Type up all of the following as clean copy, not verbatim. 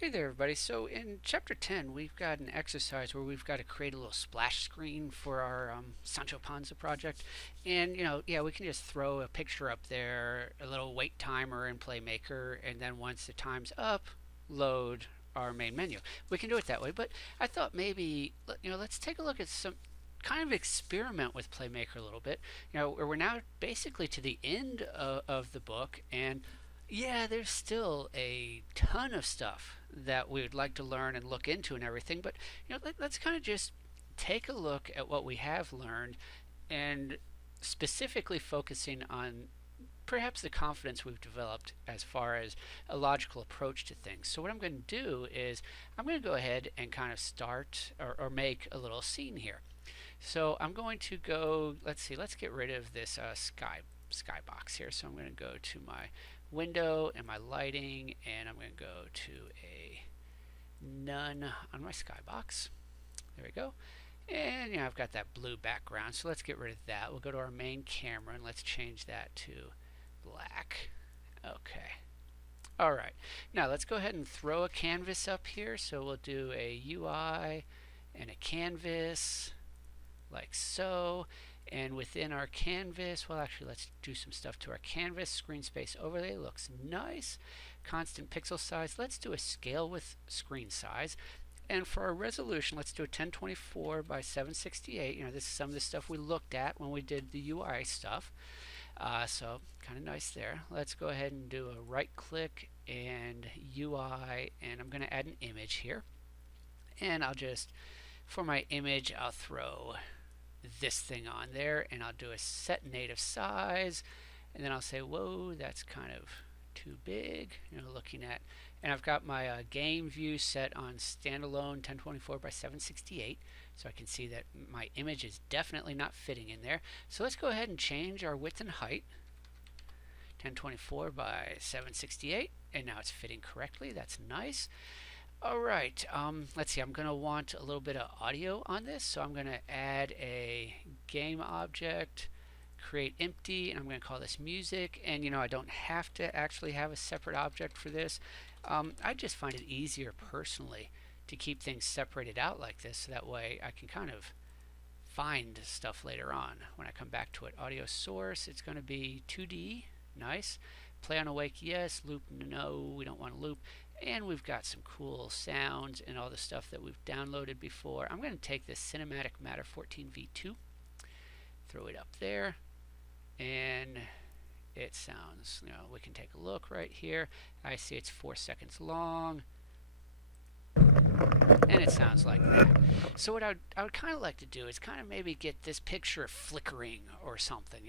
Hey there, everybody. So in Chapter 10, we've got an exercise where we've got to create a little splash screen for our Sancho Panza project. And, yeah, we can just throw a picture up there, a little wait timer in Playmaker, and then once the time's up, load our main menu. We can do it that way, but I thought maybe, let's take a look at some kind of experiment with Playmaker a little bit. We're now basically to the end of the book, and yeah, there's still a ton of stuff that we would like to learn and look into and everything, but let's kind of just take a look at what we have learned and specifically focusing on perhaps the confidence we've developed as far as a logical approach to things. So what I'm going to do is I'm going to go ahead and kind of start or make a little scene here. So I'm going to go, let's get rid of this skybox here. So I'm going to go to my window and my lighting, and I'm going to go to a none on my skybox. There we go. And I've got that blue background, so let's get rid of that. We'll go to our main camera and let's change that to black. Okay. Alright, now let's go ahead and throw a canvas up here. So we'll do a UI and a canvas like so. And within our canvas, well, actually, let's do some stuff to our canvas. Screen space overlay looks nice. Constant pixel size. Let's do a scale with screen size. And for our resolution, let's do a 1024 by 768. This is some of the stuff we looked at when we did the UI stuff. So kind of nice there. Let's go ahead and do a right click and UI, and I'm going to add an image here. And I'll just, for my image, I'll throw this thing on there, and I'll do a set native size, and then I'll say, whoa, that's kind of too big. Looking at, and I've got my game view set on standalone 1024 by 768, so I can see that my image is definitely not fitting in there. So let's go ahead and change our width and height, 1024 by 768, and now it's fitting correctly. That's nice. Alright, let's see, I'm going to want a little bit of audio on this, so I'm going to add a game object, create empty, and I'm going to call this music. And I don't have to actually have a separate object for this. I just find it easier personally to keep things separated out like this, so that way I can kind of find stuff later on when I come back to it. Audio source, it's going to be 2D, nice. Play on awake, yes. Loop, no, we don't want to loop. And we've got some cool sounds and all the stuff that we've downloaded before. I'm going to take this Cinematic Matter 14v2, throw it up there, and it sounds, we can take a look right here. I see it's 4 seconds long, and it sounds like that. So what I would kind of like to do is kind of maybe get this picture flickering or something.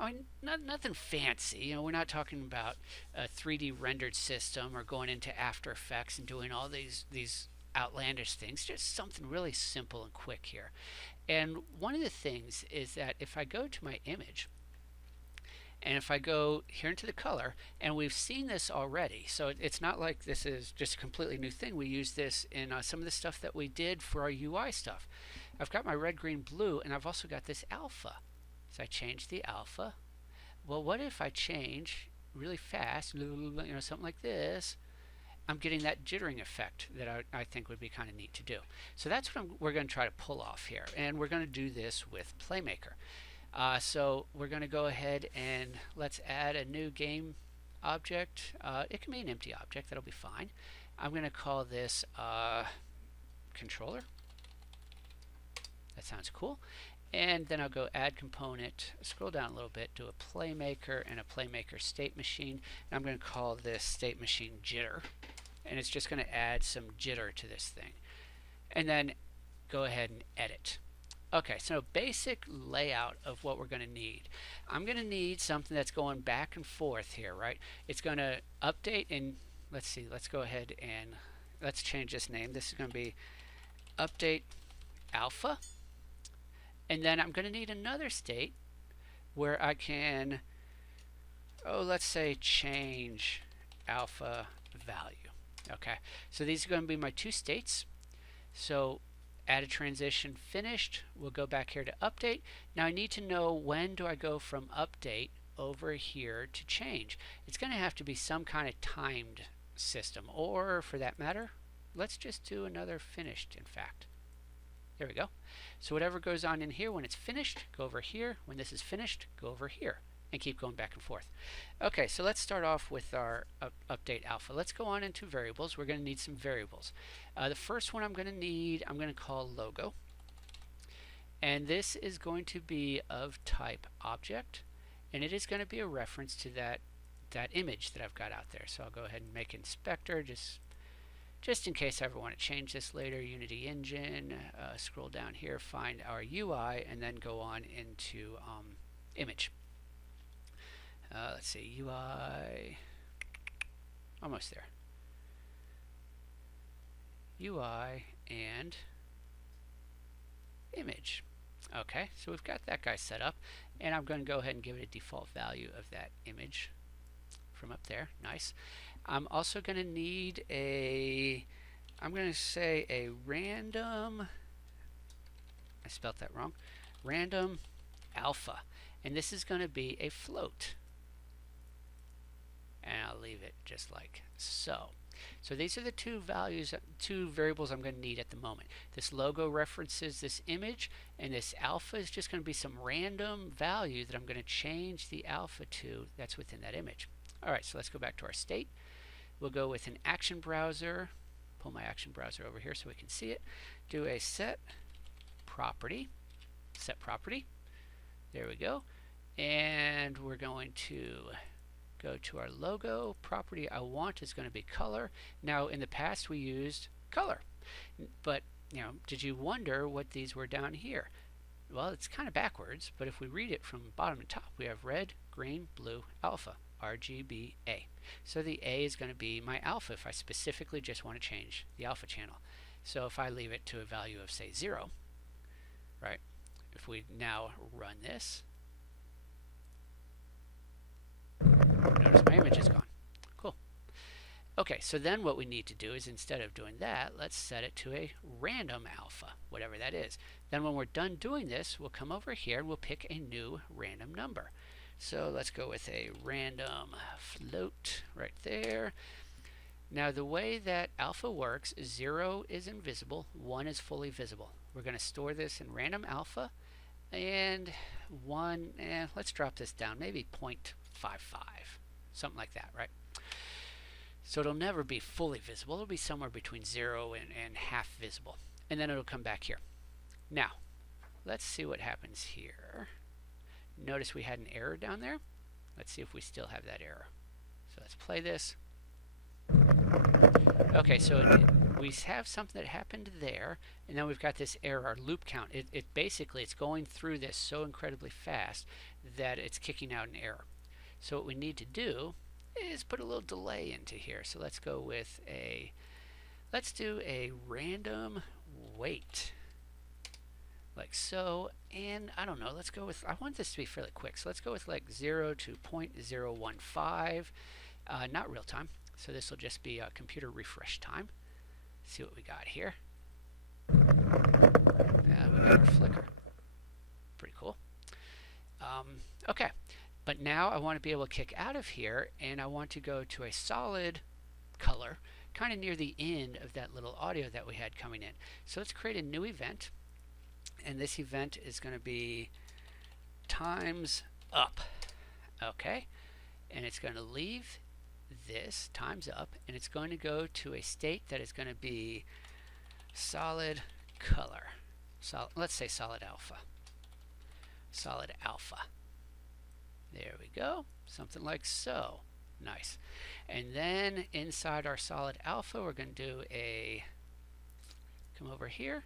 I mean, nothing fancy. We're not talking about a 3D rendered system or going into After Effects and doing all these outlandish things. Just something really simple and quick here. And one of the things is that if I go to my image, and if I go here into the color, and we've seen this already, so it's not like this is just a completely new thing. We use this in some of the stuff that we did for our UI stuff. I've got my red, green, blue, and I've also got this alpha. So I change the alpha. Well, what if I change really fast, something like this? I'm getting that jittering effect that I think would be kind of neat to do. So that's what we're going to try to pull off here, and we're going to do this with Playmaker. So we're going to go ahead and let's add a new game object. It can be an empty object, that'll be fine. I'm going to call this controller. That sounds cool. And then I'll go add component, scroll down a little bit, do a Playmaker and a Playmaker state machine. And I'm going to call this state machine jitter. And it's just going to add some jitter to this thing. And then go ahead and edit. Okay, so basic layout of what we're going to need. I'm going to need something that's going back and forth here, right? It's going to update, and let's see, let's go ahead and let's change this name. This is going to be update alpha. And then I'm going to need another state where I can, let's say change alpha value. Okay, so these are going to be my two states. So add a transition finished. We'll go back here to update. Now I need to know, when do I go from update over here to change? It's going to have to be some kind of timed system, or for that matter, let's just do another finished, in fact. There we go. So whatever goes on in here, when it's finished, go over here. When this is finished, go over here, and keep going back and forth. Okay, so let's start off with our update alpha. Let's go on into variables. We're going to need some variables. The first one I'm going to call logo. And this is going to be of type object, and it is going to be a reference to that image that I've got out there. So I'll go ahead and make inspector just in case I ever want to change this later. Unity Engine, scroll down here, find our UI, and then go on into image. Let's see, UI, almost there. UI and image. Okay, so we've got that guy set up, and I'm going to go ahead and give it a default value of that image from up there. Nice. I'm also going to need I'm going to say a random, I spelled that wrong, random alpha, and this is going to be a float, and I'll leave it just like so. So these are the two variables I'm going to need at the moment. This logo references this image, and this alpha is just going to be some random value that I'm going to change the alpha to that's within that image. Alright, so let's go back to our state. We'll go with an action browser, pull my action browser over here so we can see it, do a set property, there we go, and we're going to go to our logo. Property I want is going to be color. Now in the past we used color, but did you wonder what these were down here? Well, it's kind of backwards, but if we read it from bottom to top, we have red, green, blue, alpha, RGBA. So the A is going to be my alpha if I specifically just want to change the alpha channel. So if I leave it to a value of say 0, right, if we now run this, notice my image is gone. Cool. Okay, so then what we need to do is, instead of doing that, let's set it to a random alpha, whatever that is. Then when we're done doing this, we'll come over here and we'll pick a new random number. So let's go with a random float right there. Now the way that alpha works is 0 is invisible, 1 is fully visible. We're going to store this in random alpha, and 1, let's drop this down, maybe 0.55, something like that, right? So it'll never be fully visible. It'll be somewhere between 0 and half visible, and then it'll come back here. Now let's see what happens here. Notice we had an error down there. Let's see if we still have that error. So let's play this. Okay, so we have something that happened there, and then we've got this error, our loop count. It basically, it's going through this so incredibly fast that it's kicking out an error. So what we need to do is put a little delay into here. So let's go with let's do a random wait, like so, and I don't know, let's go with, I want this to be fairly quick, so let's go with like 0 to 0.015, not real time, so this will just be a computer refresh time. Let's see what we got here. Yeah, we got a flicker. Pretty cool. Okay, but now I want to be able to kick out of here, and I want to go to a solid color, kind of near the end of that little audio that we had coming in. So let's create a new event. And this event is going to be times up, okay, and it's going to leave this times up, and it's going to go to a state that is going to be solid color. Let's say solid alpha. There we go, something like so. Nice. And then inside our solid alpha, we're going to do a come over here.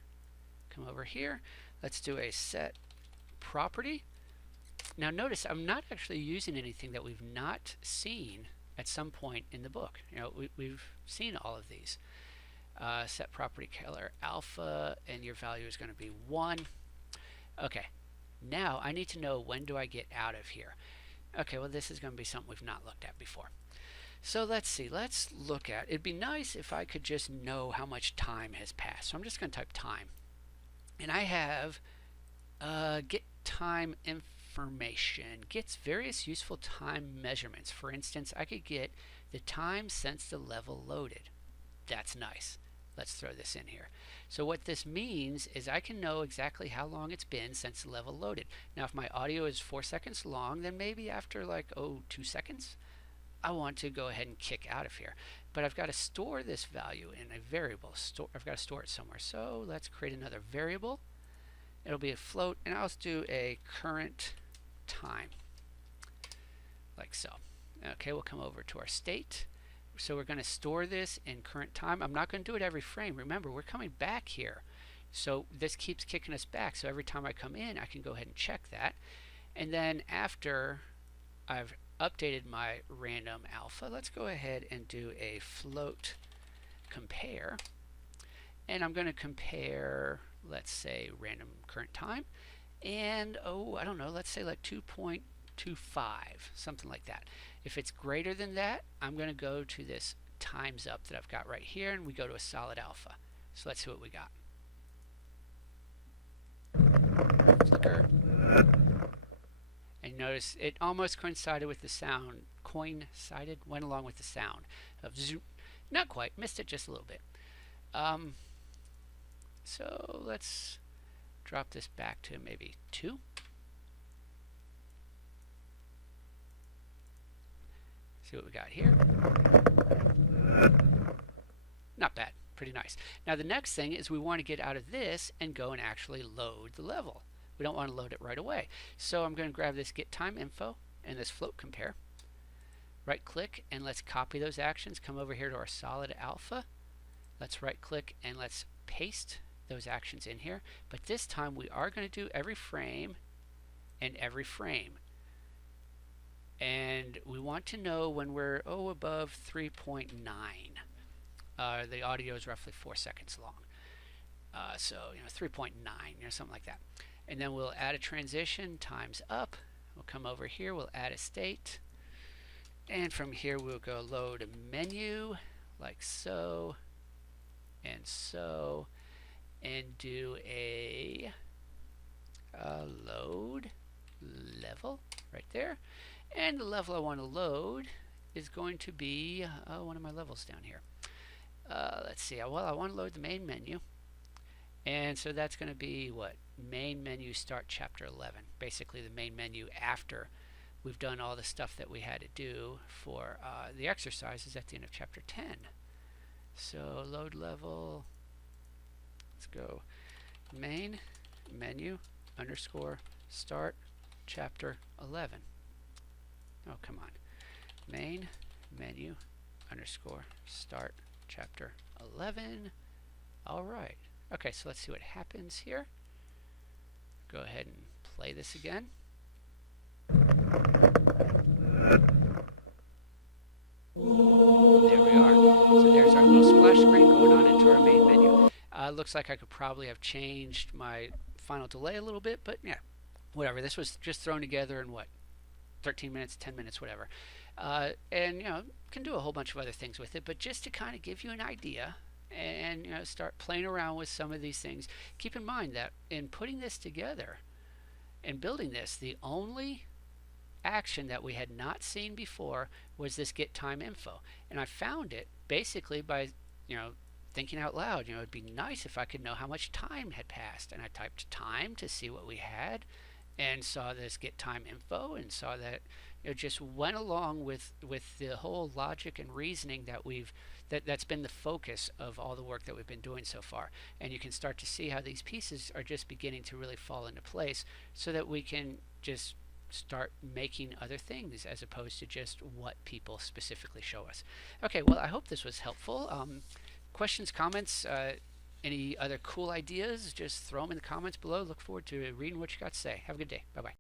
Let's do a set property. Now notice I'm not actually using anything that we've not seen at some point in the book. We've seen all of these. Set property color alpha, and your value is going to be 1. Okay, now I need to know, when do I get out of here? Okay, well this is going to be something we've not looked at before. So let's see, let's look at, it'd be nice if I could just know how much time has passed. So I'm just going to type time. And I have get time information, gets various useful time measurements. For instance, I could get the time since the level loaded. That's nice. Let's throw this in here. So what this means is I can know exactly how long it's been since the level loaded. Now if my audio is 4 seconds long, then maybe after like 2 seconds I want to go ahead and kick out of here. But I've got to store this value in a variable. I've got to store it somewhere. So let's create another variable. It'll be a float, and I'll do a current time, like so. Okay, we'll come over to our state. So we're going to store this in current time. I'm not going to do it every frame. Remember, we're coming back here. So this keeps kicking us back. So every time I come in, I can go ahead and check that. And then after I've updated my random alpha, let's go ahead and do a float compare. And I'm going to compare, let's say, random current time. And, I don't know, let's say like 2.25, something like that. If it's greater than that, I'm going to go to this times up that I've got right here, and we go to a solid alpha. So let's see what we got. Flicker. And notice it almost coincided with the sound. Went along with the sound of zoom. Not quite, missed it just a little bit. So let's drop this back to maybe 2. See what we got here. Not bad, pretty nice. Now the next thing is we want to get out of this and go and actually load the level. We don't want to load it right away. So I'm going to grab this get time info and this float compare. Right click and let's copy those actions. Come over here to our solid alpha. Let's right click and let's paste those actions in here. But this time we are going to do every frame and every frame. And we want to know when we're above 3.9. The audio is roughly 4 seconds long. So 3.9, something like that. And then we'll add a transition times up. We'll come over here, we'll add a state. And from here we'll go load a menu like so and so, and do a load level right there. And the level I want to load is going to be one of my levels down here. Let's see. Well, I want to load the main menu. And so that's going to be what? Main menu start chapter 11. Basically the main menu after we've done all the stuff that we had to do for the exercises at the end of chapter 10. So load level, let's go main menu underscore start chapter 11. Oh, come on. Main menu underscore start chapter 11. All right. Okay, so let's see what happens here. Go ahead and play this again. There we are. So there's our little splash screen going on into our main menu. Looks like I could probably have changed my final delay a little bit, but yeah, whatever. This was just thrown together in what? 13 minutes, 10 minutes, whatever. And can do a whole bunch of other things with it, but just to kind of give you an idea and start playing around with some of these things. Keep in mind that in putting this together and building this, the only action that we had not seen before was this get time info, and I found it basically by thinking out loud. It'd be nice if I could know how much time had passed, and I typed time to see what we had and saw this get time info and saw that it just went along with the whole logic and reasoning that that's been the focus of all the work that we've been doing so far. And you can start to see how these pieces are just beginning to really fall into place so that we can just start making other things as opposed to just what people specifically show us. Okay, well, I hope this was helpful. Questions, comments, any other cool ideas, just throw them in the comments below. Look forward to reading what you got to say. Have a good day. Bye-bye.